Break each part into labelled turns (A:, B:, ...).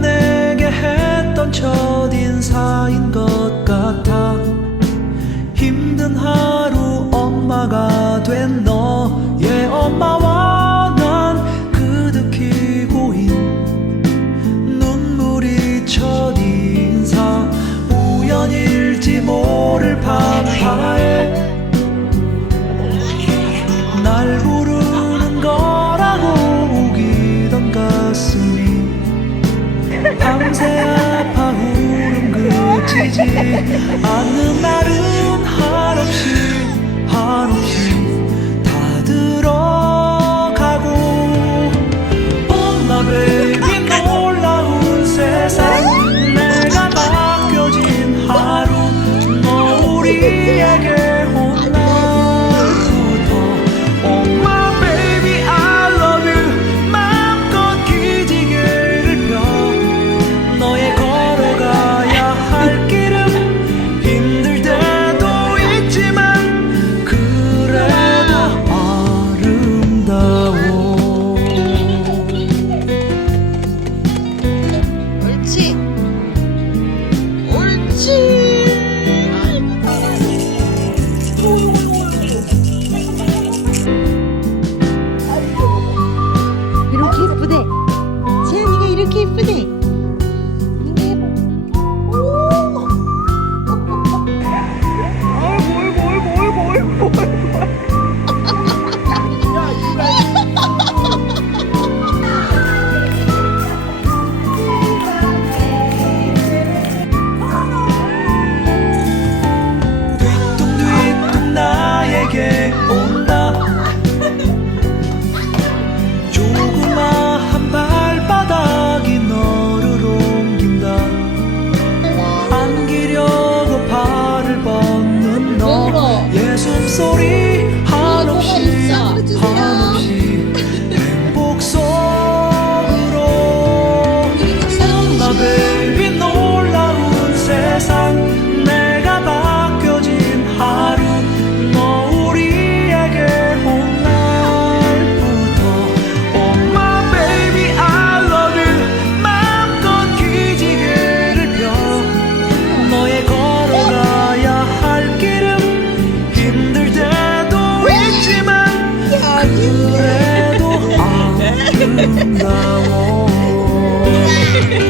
A: 내게 했던 첫인사인 것 같아. 힘든 하루 엄마가 된 너의 엄마 어느 날은 한없이 한없이 다 들어가고 엄마 베이 놀라운 세상 내가 바뀌어진 하루 너 우리에게 소리. んだもん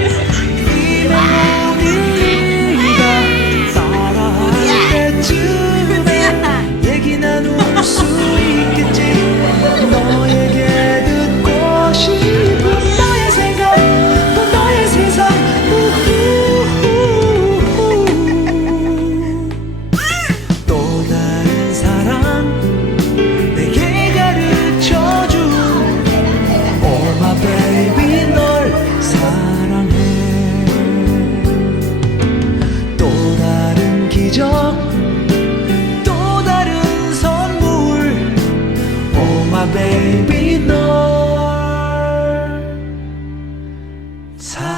A: 사